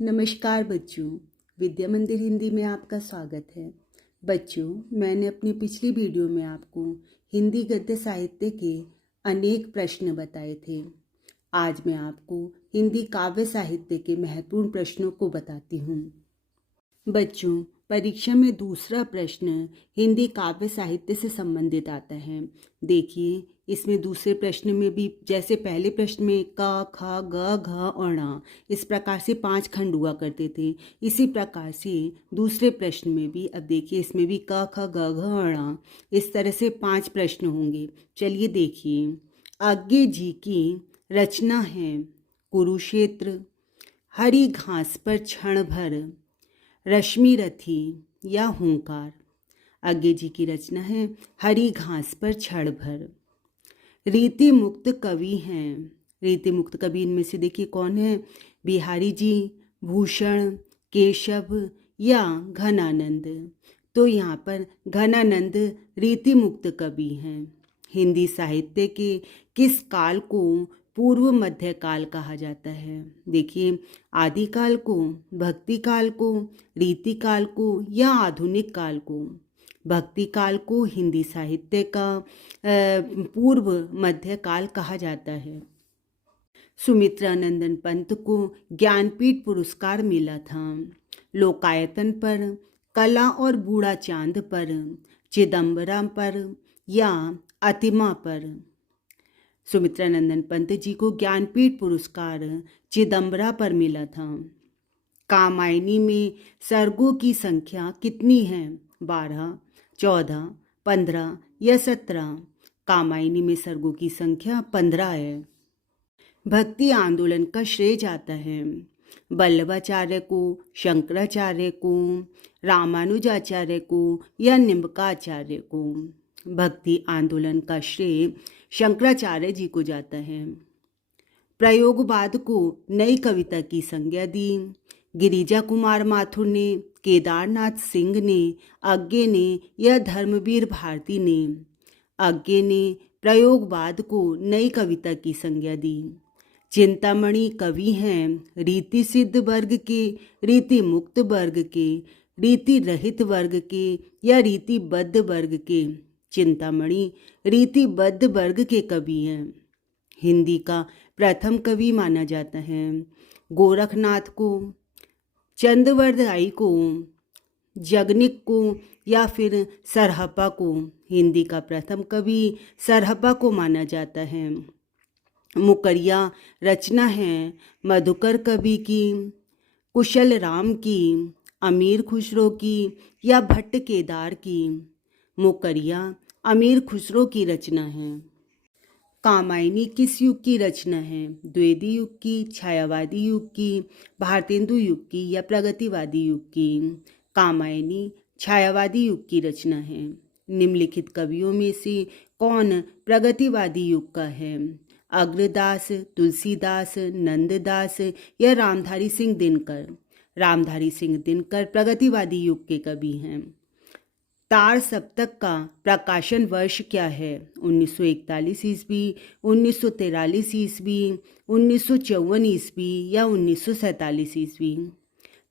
नमस्कार बच्चों, विद्या मंदिर हिंदी में आपका स्वागत है। बच्चों, मैंने अपनी पिछली वीडियो में आपको हिंदी गद्य साहित्य के अनेक प्रश्न बताए थे। आज मैं आपको हिंदी काव्य साहित्य के महत्वपूर्ण प्रश्नों को बताती हूँ। बच्चों, परीक्षा में दूसरा प्रश्न हिंदी काव्य साहित्य से संबंधित आता है। देखिए, इसमें दूसरे प्रश्न में भी जैसे पहले प्रश्न में क, ख, ग, घ और ण इस प्रकार से 5 खंड हुआ करते थे, इसी प्रकार से दूसरे प्रश्न में भी अब देखिए इसमें भी क, ख, ग, घ और ण इस तरह से 5 प्रश्न होंगे। चलिए देखिए, आज्ञे जी की रचना है कुरुक्षेत्र, हरी घास पर क्षण भर, रश्मि रथी या हुंकार। आज्ञे जी की रचना है हरी घास पर क्षण भर। रीति मुक्त कवि हैं। रीति मुक्त कवि इनमें से देखिए कौन है? बिहारी जी, भूषण, केशव या घनानंद। तो यहाँ पर घनानंद रीति मुक्त कवि हैं। हिंदी साहित्य के किस काल को पूर्व मध्य काल कहा जाता है? देखिए, आदिकाल को, भक्ति काल को, रीति काल को या आधुनिक काल को? भक्ति काल को हिंदी साहित्य का पूर्व मध्य काल कहा जाता है। सुमित्रानंदन पंत को ज्ञानपीठ पुरस्कार मिला था। लोकायतन पर, कला और बूढ़ा चांद पर, चिदम्बरम पर या अतिमा पर? सुमित्रानंदन पंत जी को ज्ञानपीठ पुरस्कार चिदम्बरा पर मिला था। कामायनी में सर्गों की संख्या कितनी है? 12, 14, 15 या 17? कामायनी में सर्गों की संख्या 15 है। भक्ति आंदोलन का श्रेय जाता है वल्लभाचार्य को, शंकराचार्य को, रामानुजाचार्य को या निम्बकाचार्य को? भक्ति आंदोलन का श्रेय शंकराचार्य जी को जाता है। प्रयोगवाद को नई कविता की संज्ञा दी गिरिजा कुमार माथुर ने, केदारनाथ सिंह ने, आज्ञे ने या धर्मवीर भारती ने? आज्ञे ने प्रयोगवाद को नई कविता की संज्ञा दी। चिंतामणि कवि हैं रीति सिद्ध वर्ग के, रीति मुक्त वर्ग के, रीति रहित वर्ग के या रीतिबद्ध वर्ग के? चिंतामणि रीतिबद्ध वर्ग के कवि हैं। हिंदी का प्रथम कवि माना जाता है गोरखनाथ को, चंद्रवरदाई को, जगनिक को या फिर सरहपा को? हिंदी का प्रथम कवि सरहपा को माना जाता है। मुकरिया रचना है मधुकर कवि की, कुशल राम की, अमीर खुसरो की या भट्ट केदार की? मुकरिया अमीर खुसरो की रचना है। कामायनी किस युग की रचना है? द्विवेदी युग की, छायावादी युग की, भारतेंदु युग की या प्रगतिवादी युग की? कामायनी छायावादी युग की रचना है। निम्नलिखित कवियों में से कौन प्रगतिवादी युग का है? अग्रदास, तुलसीदास, नंददास या रामधारी सिंह दिनकर? रामधारी सिंह दिनकर प्रगतिवादी युग के कवि हैं। तार सप्तक का प्रकाशन वर्ष क्या है? 1941 ईस्वी, 1943 ईस्वी, 1954 ईस्वी या 1947 ईस्वी?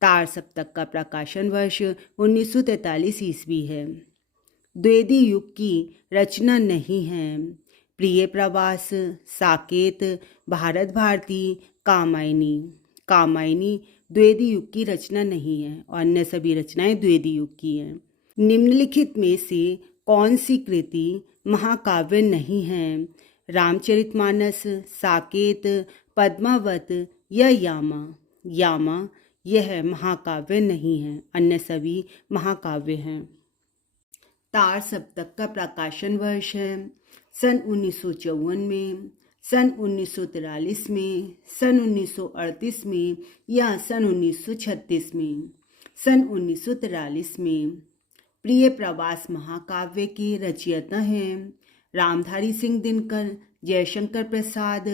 तार सप्तक का प्रकाशन वर्ष 1943 ईस्वी है। द्विवेदी युग की रचना नहीं है प्रिय प्रवास, साकेत, भारत भारती, कामायनी? कामायनी द्विवेदी युग की रचना नहीं है और अन्य सभी रचनाएं द्विवेदी युग की हैं। निम्नलिखित में से कौन सी कृति महाकाव्य नहीं है? रामचरितमानस, साकेत, पद्मावत या यामा? यामा यह महाकाव्य नहीं है, अन्य सभी महाकाव्य हैं। तार सप्तक का प्रकाशन वर्ष है सन 1954 में, सन 1943 में, सन 1938 में या सन 1936 में? सन 1943 में। प्रिय प्रवास महाकाव्य के रचयिता हैं रामधारी सिंह दिनकर, जयशंकर प्रसाद,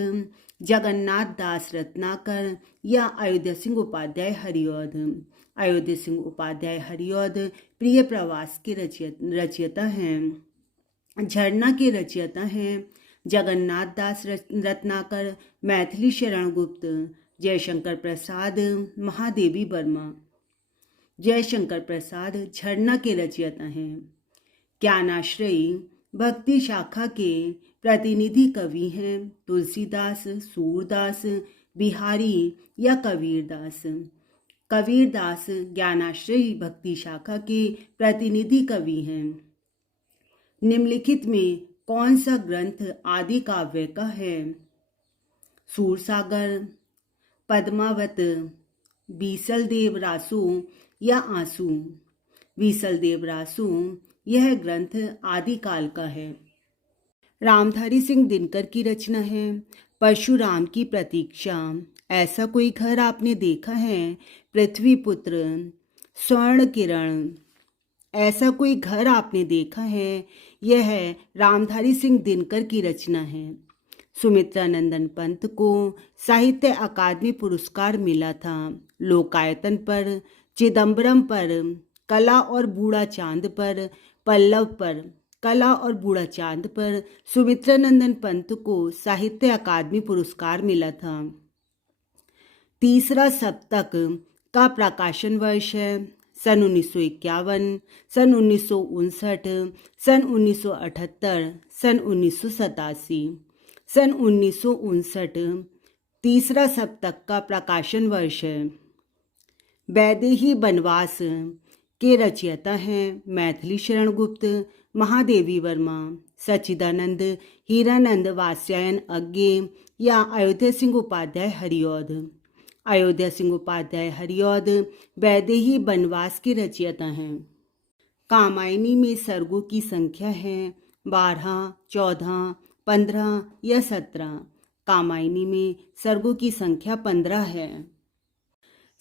जगन्नाथ दास रत्नाकर या अयोध्या सिंह उपाध्याय हरिऔध? अयोध्या सिंह उपाध्याय हरिऔध प्रिय प्रवास के रचयिता हैं। झरना के रचयिता हैं जगन्नाथ दास रत्नाकर, मैथिली शरण गुप्त, जयशंकर प्रसाद महादेवी वर्मा। जयशंकर प्रसाद झरना के रचयिता हैं। ज्ञानाश्रयी भक्ति शाखा के प्रतिनिधि कवि हैं तुलसीदास, सूरदास, बिहारी या कबीरदास। कबीरदास ज्ञानाश्रयी भक्ति शाखा के प्रतिनिधि कवि हैं। निम्नलिखित में कौन सा ग्रंथ आदि काव्य का है? सूरसागर, पद्मावत, बीसलदेव रासु या आंसू। बीसलदेव रासु यह ग्रंथ आदिकाल का है। रामधारी सिंह दिनकर की रचना है परशुराम की प्रतीक्षा। ऐसा कोई घर आपने देखा है? पृथ्वी पुत्र, स्वर्ण किरण। ऐसा कोई घर आपने देखा है? यह रामधारी सिंह दिनकर की रचना है। सुमित्रा नंदन पंत को साहित्य अकादमी पुरस्कार मिला था। लोकायतन पर, चिदम्बरम पर, कला और बूढ़ा चांद पर, पल्लव पर, कला और बूढ़ा चांद पर सुमित्रा नंदन पंत को साहित्य अकादमी पुरस्कार मिला था। तीसरा सप्तक का प्रकाशन वर्ष है सन 1951, सन 1959, सन 1978, सन 1987। सन 1959 तीसरा सप्तक का प्रकाशन वर्ष है। वैदेही वनवास के रचयिता हैं मैथिली शरण गुप्त, महादेवी वर्मा, सच्चिदानंद हीरानंद वात्स्यायन अज्ञे या अयोध्या सिंह उपाध्याय हरिऔध। अयोध्या सिंह उपाध्याय हरिऔध वैदेही वनवास के रचयिता हैं। कामायनी में सर्गों की संख्या है 12, 14, 15 या 17। कामायनी में सर्गों की संख्या 15 है।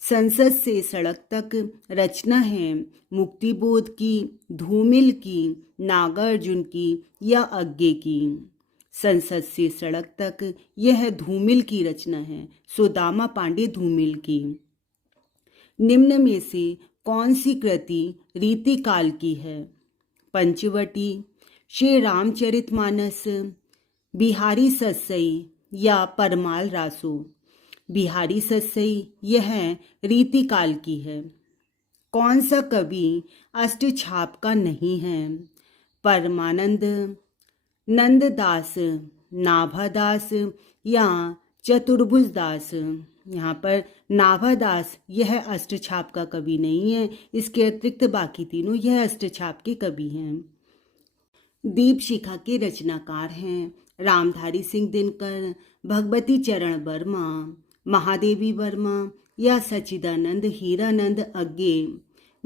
संसद से सड़क तक रचना है मुक्तिबोध की, धूमिल की, नागार्जुन की या अज्ञे की। संसद से सड़क तक यह धूमिल की रचना है, सुदामा पांडे धूमिल की। निम्न में से कौन सी कृति रीतिकाल की है? पंचवटी, श्री रामचरितमानस, बिहारी सस्सई या परमाल रासो। बिहारी सस्सई यह रीतिकाल की है। कौन सा कवि अष्टछाप का नहीं है? परमानंद, नंददास, नाभादास या चतुर्भुजदास। यहाँ पर नाभादास यह अष्टछाप का कवि नहीं है। इसके अतिरिक्त बाकी तीनों यह अष्टछाप के कवि हैं। दीपशिखा के रचनाकार हैं रामधारी सिंह दिनकर, भगवती चरण वर्मा, महादेवी वर्मा या सच्चिदानंद हीरानंद अज्ञे।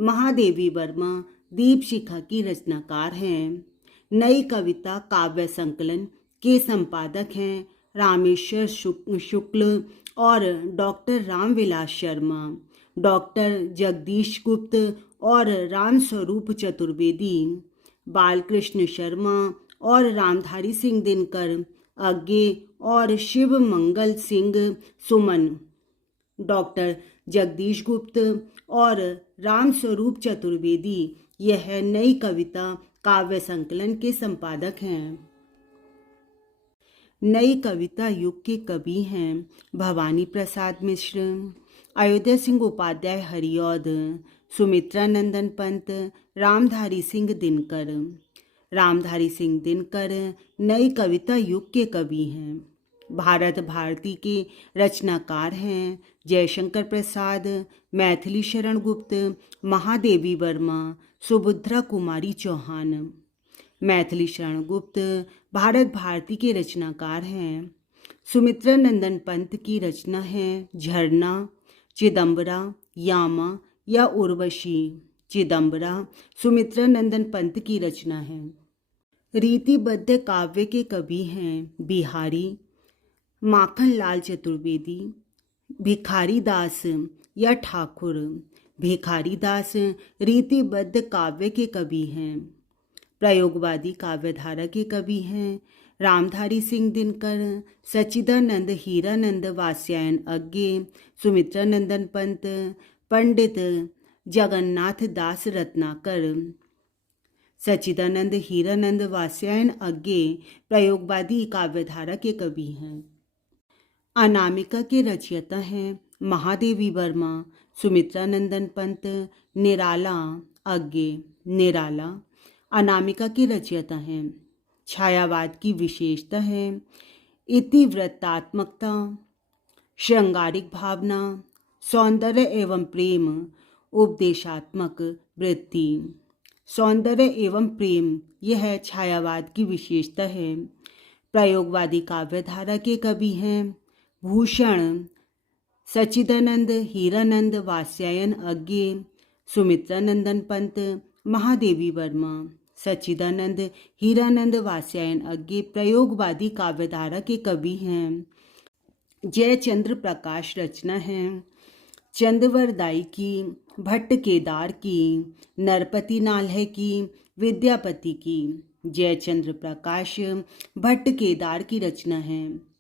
महादेवी वर्मा दीपशिखा की रचनाकार हैं। नई कविता काव्य संकलन के संपादक हैं रामेश्वर शुक्ल और डॉक्टर रामविलास शर्मा। डॉक्टर जगदीश गुप्त और रामस्वरूप चतुर्वेदी, बालकृष्ण शर्मा और रामधारी सिंह दिनकर अज्ञे और शिव मंगल सिंह सुमन। डॉक्टर जगदीश गुप्त और रामस्वरूप चतुर्वेदी यह नई कविता काव्य संकलन के संपादक हैं। नई कविता युग के कवि हैं भवानी प्रसाद मिश्र, अयोध्या सिंह उपाध्याय हरिऔध, सुमित्रा नंदन पंत, रामधारी सिंह दिनकर। रामधारी सिंह दिनकर नई कविता युग के कवि हैं। भारत भारती के रचनाकार हैं जयशंकर प्रसाद, मैथिली शरण गुप्त, महादेवी वर्मा, सुभद्रा कुमारी चौहान। मैथिली शरण गुप्त भारत भारती के रचनाकार हैं। सुमित्रा नंदन पंत की रचना है झरना, चिदम्बरा, यामा या उर्वशी। चिदम्बरा सुमित्रा नंदन पंत की रचना है। रीतिबद्ध काव्य के कवि हैं बिहारी, माखनलाल चतुर्वेदी, भिखारी दास या ठाकुर। भिखारी दास रीतिबद्ध काव्य के कवि हैं। प्रयोगवादी काव्यधारा के कवि हैं रामधारी सिंह दिनकर, सच्चिदानंद हीरानंद वात्स्यायन अज्ञे, सुमित्रा नंदन पंत, पंडित जगन्नाथ दास रत्नाकर। सच्चिदानंद हीरानंद वात्स्यायन अज्ञे प्रयोगवादी काव्यधारा के कवि हैं। अनामिका के रचयिता हैं महादेवी वर्मा, सुमित्रा नंदन पंत, निराला अज्ञे। निराला अनामिका के रचयिता हैं। छायावाद की विशेषता है इतिवृत्तात्मकता, श्रृंगारिक भावना, सौंदर्य एवं प्रेम, उपदेशात्मक वृत्ति। सौंदर्य एवं प्रेम यह छायावाद की विशेषता है। प्रयोगवादी काव्यधारा के कवि हैं भूषण, सच्चिदानंद, हीरानंद, वात्स्यायन अज्ञे, सुमित्रा नंदन पंत, महादेवी वर्मा। सच्चिदानंद, हीरानंद, वात्स्यायन अज्ञे प्रयोगवादी काव्यधारा के कवि हैं। जयचंद्र प्रकाश रचना है चंदवरदाई की, भट्ट केदार की, नरपति नाल्हे की, विद्यापति की। जयचंद्र प्रकाश भट्ट केदार की रचना है।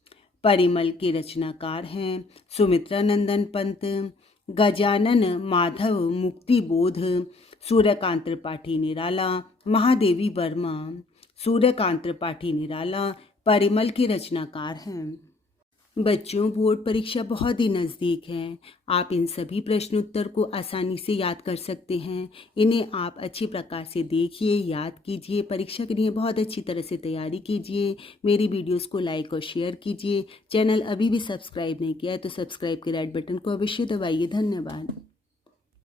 परिमल के रचनाकार हैं सुमित्रा नंदन पंत, गजानन माधव मुक्तिबोध, सूर्यकांत त्रिपाठी निराला, महादेवी वर्मा। सूर्यकांत त्रिपाठी निराला परिमल के रचनाकार हैं। बच्चों, बोर्ड परीक्षा बहुत ही नज़दीक है। आप इन सभी प्रश्नोत्तर को आसानी से याद कर सकते हैं। इन्हें आप अच्छी प्रकार से देखिए, याद कीजिए, परीक्षा के लिए बहुत अच्छी तरह से तैयारी कीजिए। मेरी वीडियोस को लाइक और शेयर कीजिए। चैनल अभी भी सब्सक्राइब नहीं किया है तो सब्सक्राइब के रेड बटन को अवश्य दबाइए। धन्यवाद।